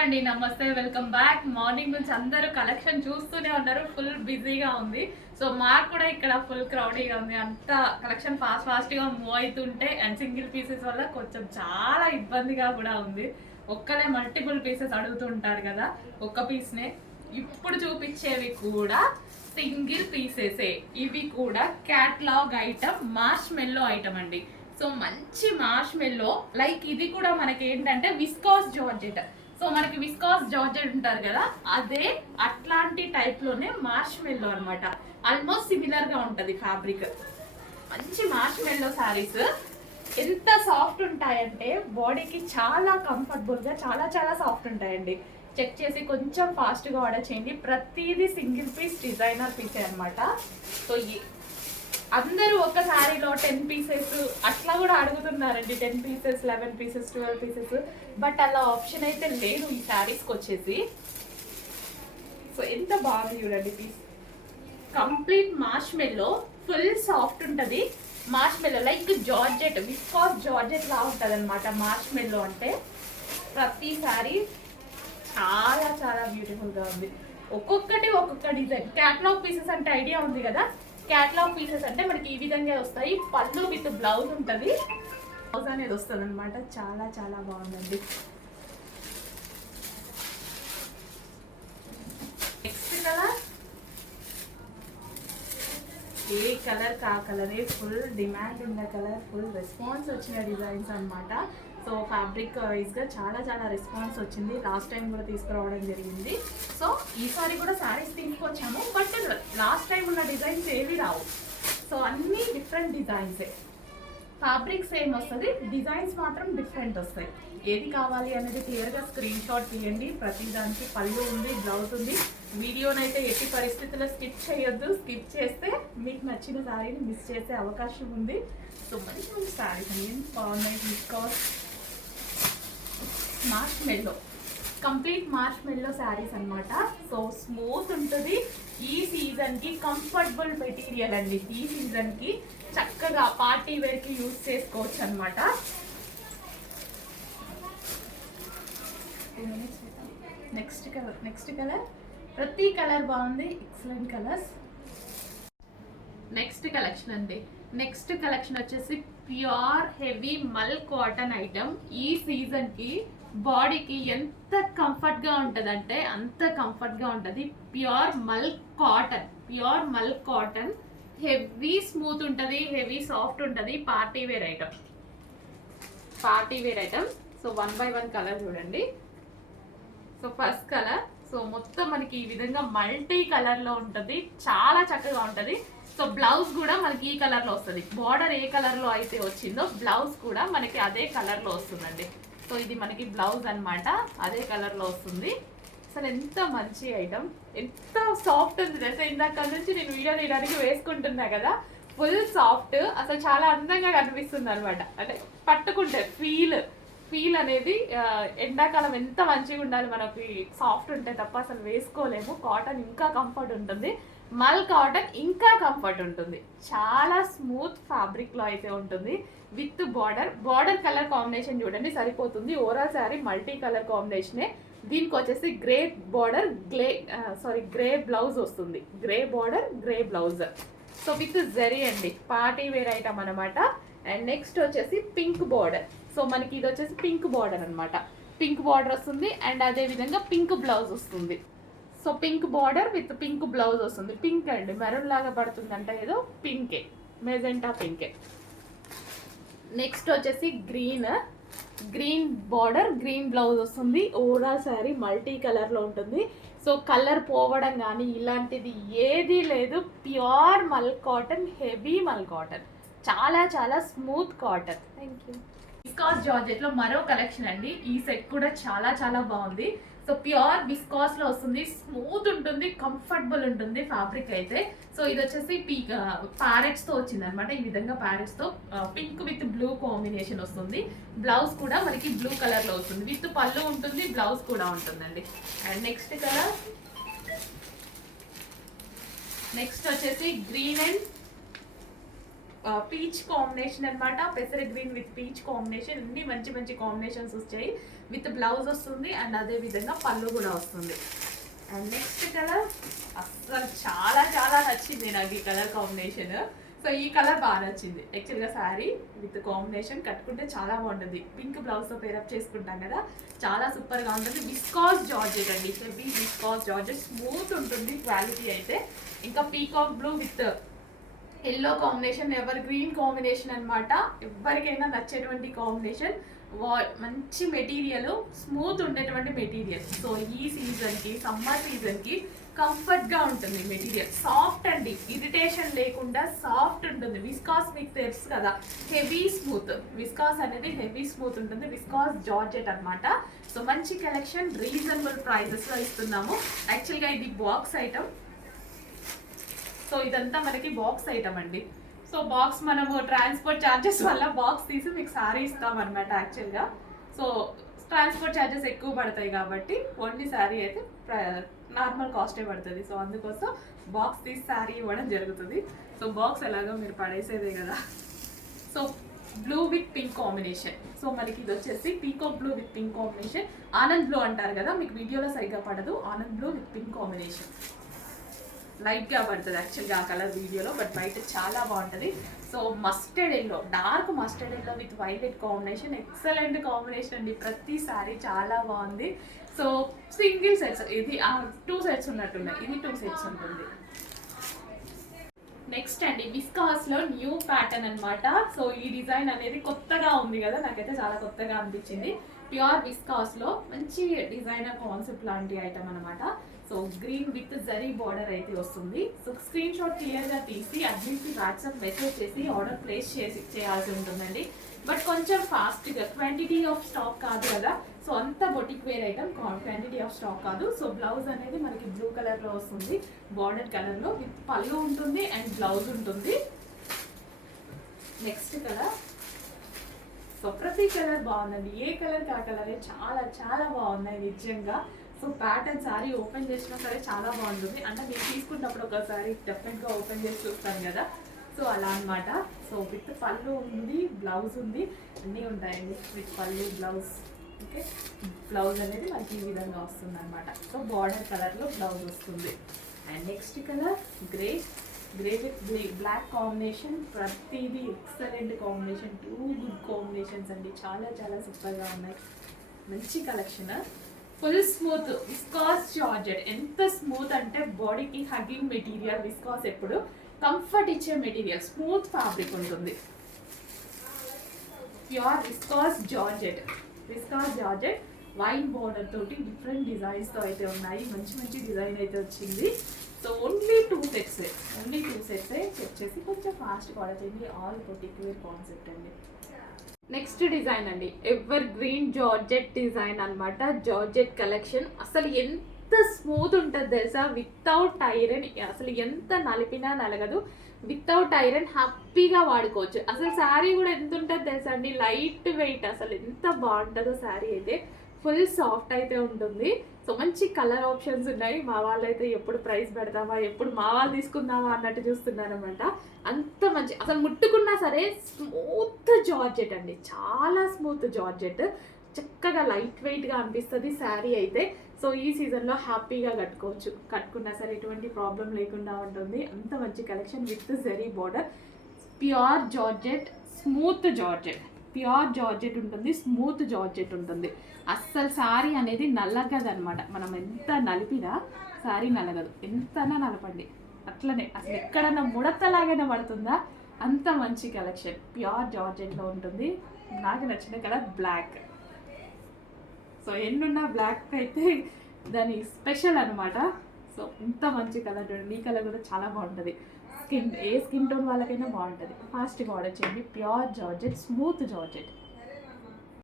అండి నమస్తే welcome back. Morning నుంచి అందరూ కలెక్షన్ చూస్తూనే ఉన్నారు, ఫుల్ బిజీగా ఉంది. సో మాకు కూడా ఇక్కడ ఫుల్ క్రౌడీగా ఉంది. అంత కలెక్షన్ ఫాస్ట్గా మూవ్ అవుతుంటే అండ్ సింగిల్ పీసెస్ వల్ల కొంచెం చాలా ఇబ్బందిగా కూడా ఉంది. ఒక్కలే మల్టిపుల్ పీసెస్ అడుగుతుంటారు కదా, ఒక్క పీస్నే. ఇప్పుడు చూపించేవి కూడా సింగిల్ పీసెసే. ఇవి కూడా క్యాట్లాగ్ ఐటమ్, మార్ష్ మెల్లో ఐటమ్ అండి. సో మంచి మార్ష్ మెల్లో, లైక్ ఇది కూడా మనకి ఏంటంటే విస్కాస్ జార్జెట్. సో మనకి విస్కాస్ జార్జెట్ ఉంటారు కదా, అదే అట్లాంటి టైప్ లోనే మార్ష్ మెల్లో అనమాట. ఆల్మోస్ట్ సిమిలర్ గా ఉంటది ఫ్యాబ్రిక్. మంచి మార్ష్ మెల్లో శారీస్ ఎంత సాఫ్ట్ ఉంటాయంటే బాడీకి చాలా కంఫర్టబుల్ గా చాలా చాలా సాఫ్ట్ ఉంటాయండి. చెక్ చేసి కొంచెం ఫాస్ట్ గా ఆర్డర్ చేయండి. ప్రతిదీ సింగిల్ పీస్ డిజైనర్ పీసే అనమాట. సో అందరూ ఒక శారీలో 10 పీసెస్ అట్లా కూడా అడుగుతున్నారండి. 10 పీసెస్, 11 పీసెస్, 12 పీసెస్. బట్ అలా ఆప్షన్ అయితే లేదు ఈ శారీస్కి వచ్చేసి. సో ఎంత బాగుంది చూడండి పీస్. కంప్లీట్ మార్ష్ మెల్లో, ఫుల్ సాఫ్ట్ ఉంటుంది. మార్ష్ మెల్లో లైక్ జార్జెట్, విస్కాస్ జార్జెట్ లా ఉంటుంది అనమాట మార్ష్ మెల్లో అంటే. ప్రతి శారీ చాలా చాలా బ్యూటిఫుల్గా ఉంది. ఒక్కొక్కటి ఒక్కొక్క డిజైన్. క్యాటలాగ్ పీసెస్ అంటే ఐడియా ఉంది కదా, క్యాటలాగ్ పీసెస్ అంటే మనకి ఈ విధంగా వస్తాయి. పళ్ళు విత్ బ్లౌజ్ ఉంటుంది, బ్లౌజ్ అనేది వస్తుంది అనమాట. చాలా చాలా బాగుందండి. నెక్స్ట్ కలర్, ఏ కలర్ కా కలరే ఫుల్ డిమాండ్ ఉన్న కలర్, ఫుల్ రెస్పాన్స్ వచ్చిన డిజైన్స్ అనమాట. సో ఫ్యాబ్రిక్ వైజ్గా చాలా చాలా రెస్పాన్స్ వచ్చింది. లాస్ట్ టైం కూడా తీసుకురావడం జరిగింది. సో ఈసారి కూడా శారీస్ తీసుకొచ్చాము, బట్ లాస్ట్ టైం ఉన్న డిజైన్స్ ఏవి రావు. సో అన్నీ డిఫరెంట్ డిజైన్సే. ఫ్యాబ్రిక్ సేమ్ వస్తుంది, డిజైన్స్ మాత్రం డిఫరెంట్ వస్తాయి. ఏది కావాలి అనేది క్లియర్గా స్క్రీన్ షాట్ తీయండి. ప్రతి దానికి పళ్ళు ఉంది, బ్లౌజ్ ఉంది. వీడియోనైతే ఎట్టి పరిస్థితుల్లో స్కిప్ చేయొద్దు. స్కిప్ చేస్తే మీకు నచ్చిన శారీని మిస్ చేసే అవకాశం ఉంది. సో మంచి మంచి శారీస్ ఏం బాగున్నాయి. బికాస్ మార్ష్ మెల్లో, కంప్లీట్ మార్ష్ మెల్లో శారీస్ అనమాట. సో స్మూత్ ఉంటుంది. ఈ సీజన్కి కంఫర్టబుల్ మెటీరియల్ అండి. ఈ సీజన్కి చక్కగా పార్టీ వేర్కి యూజ్ చేసుకోవచ్చు అనమాట. నెక్స్ట్ కలర్ ప్రతి కలర్ బాగుంది, ఎక్సలెంట్ కలర్స్. నెక్స్ట్ కలెక్షన్ అండి. నెక్స్ట్ కలెక్షన్ వచ్చేసి ప్యూర్ హెవీ మల్ కాటన్ ఐటమ్. ఈ సీజన్కి బాడీకి ఎంత కంఫర్ట్గా ఉంటుంది అంటే అంత కంఫర్ట్గా ఉంటుంది. Pure mul cotton, heavy smooth ఉంటుంది, హెవీ సాఫ్ట్ ఉంటుంది. Party wear item. So 1 by 1 colour చూడండి. సో ఫస్ట్ కలర్, సో మొత్తం మనకి ఈ విధంగా మల్టీ కలర్లో ఉంటుంది. చాలా చక్కగా ఉంటుంది. సో బ్లౌజ్ కూడా మనకి ఈ కలర్లో వస్తుంది. బార్డర్ ఏ కలర్లో అయితే వచ్చిందో బ్లౌజ్ కూడా మనకి అదే కలర్లో వస్తుందండి. సో ఇది మనకి బ్లౌజ్ అనమాట, అదే కలర్లో వస్తుంది. అసలు ఎంత మంచి ఐటమ్, ఎంత సాఫ్ట్ ఉంది తెలుసా. ఇందాక నుంచి నేను వీడియో తీయడానికి వేసుకుంటున్నా కదా, ఫుల్ సాఫ్ట్. అసలు చాలా అందంగా కనిపిస్తుంది అనమాట. అంటే పట్టుకుంటే ఫీల్ అనేది ఎండాకాలం ఎంత మంచిగా ఉండాలి మనకి. సాఫ్ట్ ఉంటే తప్ప అసలు వేసుకోలేము. కాటన్ ఇంకా కంఫర్ట్ ఉంటుంది, మల్ కాటన్ ఇంకా కంఫర్ట్ ఉంటుంది. చాలా స్మూత్ ఫ్యాబ్రిక్లో అయితే ఉంటుంది. విత్ బార్డర్ కలర్ కాంబినేషన్ చూడండి సరిపోతుంది. ఓవరాల్ శారీ మల్టీ కలర్ కాంబినేషనే. దీనికి వచ్చేసి గ్రే బ్లౌజ్ వస్తుంది. Grey border, grey blouse. So with zari అండి, పార్టీ వేర్ ఐటమ్ అనమాట. అండ్ నెక్స్ట్ వచ్చేసి పింక్ బార్డర్. సో మనకి ఇది వచ్చేసి పింక్ బార్డర్ అనమాట. పింక్ బార్డర్ వస్తుంది అండ్ అదే విధంగా పింక్ బ్లౌజ్ వస్తుంది. So pink border with pink blouse వస్తుంది. పింక్ అండి, మెరూన్ లాగా పడుతుందంట, ఏదో పింకే, మెజెంటా పింకే. నెక్స్ట్ వచ్చేసి గ్రీన్ బార్డర్, గ్రీన్ బ్లౌజ్ వస్తుంది. ఓవరాల్ శారీ మల్టీ కలర్లో ఉంటుంది. సో కలర్ పోవడం కానీ ఇలాంటిది ఏదీ లేదు. ప్యూర్ మల్ కాటన్, హెవీ మల్ కాటన్, చాలా చాలా smooth cotton. Thank you. Viscous georgette లో మరో కలెక్షన్ అండి. ఈ సెట్ కూడా చాలా చాలా బాగుంది. సో ప్యూర్ విస్కాస్ లో వస్తుంది, స్మూత్ ఉంటుంది, కంఫర్టబుల్ ఉంటుంది ఫ్యాబ్రిక్ అయితే. సో ఇది వచ్చేసి ప్యారెట్స్ తో వచ్చింది అనమాట. ఈ విధంగా ప్యారెట్స్ తో పింక్ విత్ బ్లూ కాంబినేషన్ వస్తుంది. బ్లౌజ్ కూడా మనకి బ్లూ కలర్ లో వస్తుంది. విత్ పళ్ళు ఉంటుంది, బ్లౌజ్ కూడా ఉంటుందండి. అండ్ నెక్స్ట్ వచ్చేసి గ్రీన్ అండ్ పీచ్ కాంబినేషన్ అన్నమాట. పెసర గ్రీన్ విత్ పీచ్ కాంబినేషన్, అన్ని మంచి మంచి కాంబినేషన్స్ వచ్చాయి. విత్ బ్లౌజ్ వస్తుంది అండ్ అదే విధంగా పళ్ళు కూడా వస్తుంది. అండ్ నెక్స్ట్ కలర్ అస్సలు చాలా చాలా నచ్చింది నాకు ఈ కలర్ కాంబినేషన్. సో ఈ కలర్ బాగా నచ్చింది యాక్చువల్గా. శారీ విత్ కాంబినేషన్ కట్టుకుంటే చాలా బాగుంటుంది. పింక్ బ్లౌజ్తో పేరప్ చేసుకుంటాం కదా, చాలా సూపర్గా ఉంటుంది. విస్కాస్ జార్జెట్ అండి, హెవీ విస్కాస్ జార్జెట్, స్మూత్ ఉంటుంది క్వాలిటీ అయితే. ఇంకా peacock blue with yellow combination, ever green combination అనమాట. ఎవరికైనా నచ్చేటువంటి కాంబినేషన్. మంచి మెటీరియల్, స్మూత్ ఉండేటువంటి మెటీరియల్. సో ఈ సీజన్కి, సమ్మర్ సీజన్కి కంఫర్ట్గా ఉంటుంది మెటీరియల్. సాఫ్ట్ అండి, ఇరిటేషన్ లేకుండా సాఫ్ట్ ఉంటుంది. విస్కాస్ మీకు తెలుసు కదా, హెవీ స్మూత్. విస్కాస్ అనేది హెవీ స్మూత్ ఉంటుంది. విస్కాస్ జార్జెట్ అనమాట. సో మంచి కలెక్షన్, రీజనబుల్ ప్రైజెస్లో ఇస్తున్నాము. యాక్చువల్గా ఇది బాక్స్ ఐటమ్. సో ఇదంతా మనకి బాక్స్ ఐటమ్ అండి. సో బాక్స్ మనము ట్రాన్స్పోర్ట్ ఛార్జెస్ వల్ల బాక్స్ తీసి మీకు సారీ ఇస్తామన్నమాట యాక్చువల్గా. సో ట్రాన్స్పోర్ట్ ఛార్జెస్ ఎక్కువ పడతాయి కాబట్టి ఓన్లీ శారీ అయితే నార్మల్ కాస్టే పడుతుంది. సో అందుకోసం బాక్స్ తీసి శారీ ఇవ్వడం జరుగుతుంది. సో బాక్స్ ఎలాగో మీరు పడేసేదే కదా. So blue with pink combination. So మనకి ఇది వచ్చేసి peacock blue with pink combination. Anand blue అంటారు కదా, మీకు వీడియోలో సరిగ్గా పడదు. Anand blue with pink combination లైట్గా పడుతుంది యాక్చువల్గా ఆ కలర్ వీడియోలో, బట్ బయట చాలా బాగుంటుంది. So mustard yellow, dark mustard yellow with violet combination, excellent combination అండి. ప్రతి సారీ చాలా బాగుంది. సో సింగిల్ సెట్స్, ఇది 2 సెట్స్ ఉన్నట్టున్నాయి, ఇది 2 సెట్స్ ఉంటుంది. నెక్స్ట్ అండి విస్కాస్లో న్యూ ప్యాటర్న్ అనమాట. సో ఈ డిజైన్ అనేది కొత్తగా ఉంది కదా, నాకైతే చాలా కొత్తగా అనిపించింది. ప్యూర్ విస్కాస్లో మంచి డిజైనర్ కాన్సెప్ట్ లాంటి ఐటమ్ అనమాట. So green with zari border అయితే వస్తుంది. సో స్క్రీన్ షాట్ క్లియర్గా తీసి అడ్మిన్కి వాట్సాప్ మెసేజ్ చేసి ఆర్డర్ ప్లేస్ చేయాల్సి ఉంటుందండి. బట్ కొంచెం ఫాస్ట్గా, క్వాంటిటీ ఆఫ్ స్టాక్ కాదు కదా, సో అంత boutique wear item quantity of stock కాదు. సో బ్లౌజ్ అనేది మనకి బ్లూ కలర్లో వస్తుంది, బార్డర్ కలర్లో విత్ పళ్ళు ఉంటుంది అండ్ బ్లౌజ్ ఉంటుంది. Next colour. సో ప్రతి కలర్ బాగుందండి, ఏ కలర్కి ఆ కలరే చాలా చాలా బాగున్నాయి నిజంగా. సో ప్యాటర్న్ సారీ ఓపెన్ చేసినా సరే చాలా బాగుంటుంది. అంటే మీరు తీసుకున్నప్పుడు ఒకసారి డెఫినెట్గా ఓపెన్ చేసి చూస్తాను కదా, సో అలా అనమాట. సో విత్ పళ్ళు ఉంది, బ్లౌజ్ ఉంది, అన్నీ ఉంటాయండి విత్ పళ్ళు బ్లౌజ్. ఓకే, బ్లౌజ్ అనేది మనకి ఈ విధంగా వస్తుంది అనమాట. సో బార్డర్ కలర్లో బ్లౌజ్ వస్తుంది. And next colour grey, grey with black combination. ప్రతిదీ ఎక్సలెంట్ కాంబినేషన్, 2 గుడ్ కాంబినేషన్స్ అండి. చాలా చాలా సూపర్గా ఉన్నాయి, మంచి collection. Full smooth viscose georgette. ఎంత స్మూత్ అంటే బాడీకి హగ్గింగ్ మెటీరియల్. విస్కాస్ ఎప్పుడు కంఫర్ట్ ఇచ్చే మెటీరియల్, స్మూత్ ఫ్యాబ్రిక్ ఉంటుంది. Pure viscose georgette. Viscose georgette wine border తోటి డిఫరెంట్ డిజైన్స్తో అయితే ఉన్నాయి. మంచి మంచి డిజైన్ అయితే వచ్చింది. So only 2 sets, only 2 sets check చేసి కొంచెం ఫాస్ట్గా ఆర్డర్ చేయండి. ఆల్ పర్టిక్యులర్ కాన్సెప్ట్ అండి. నెక్స్ట్ డిజైన్ అండి, ఎవర్ గ్రీన్ జార్జెట్ డిజైన్ అనమాట. జార్జెట్ కలెక్షన్ అసలు ఎంత స్మూత్ ఉంటుంది తెలుసా, వితౌట్ ఐరన్. అసలు ఎంత నలిపినా నలగదు, వితౌట్ ఐరన్ హ్యాపీగా వాడుకోవచ్చు. అసలు శారీ కూడా ఎంత ఉంటుంది తెలుసా అండి, లైట్ వెయిట్. అసలు ఎంత బాగుంటుందో శారీ అయితే. ఫుల్ సాఫ్ట్ అయితే ఉంటుంది. సో మంచి కలర్ ఆప్షన్స్ ఉన్నాయి. మా వాళ్ళు అయితే ఎప్పుడు ప్రైస్ పెడతామా, ఎప్పుడు మా వాళ్ళు తీసుకుందామా అన్నట్టు చూస్తున్నారనమాట. అంత మంచి, అసలు ముట్టుకున్నా సరే స్మూత్ జార్జెట్ అండి, చాలా స్మూత్ జార్జెట్. చక్కగా లైట్ వెయిట్గా అనిపిస్తుంది శారీ అయితే. సో ఈ సీజన్లో హ్యాపీగా కట్టుకోవచ్చు, కట్టుకున్నా సరే ఎటువంటి ప్రాబ్లం లేకుండా ఉంటుంది. అంత మంచి collection with zari border. Pure georgette, smooth georgette. Pure georgette ఉంటుంది, స్మూత్ జార్జెట్ ఉంటుంది. అస్సలు శారీ అనేది నల్లగదనమాట. మనం ఎంత నలిపినా శారీ నలగదు, ఎంతనా నలపండి అట్లనే. అసలు ఎక్కడన్నా ముడతలాగానే పడుతుందా, అంత మంచి కలెక్షన్. ప్యూర్ జార్జెట్లో ఉంటుంది. నాకు నచ్చిన కలర్ బ్లాక్. సో ఎన్నున్న బ్లాక్ అయితే దాని స్పెషల్ అనమాట. సో ఇంత మంచి కలర్ చూడండి, ఈ కలర్ కూడా చాలా బాగుంటుంది. స్కిన్, ఏ స్కిన్ టోన్ వాళ్ళకైనా బాగుంటుంది. ఫాస్ట్గా ఆర్డర్ చేయండి. Pure georgette, smooth georgette.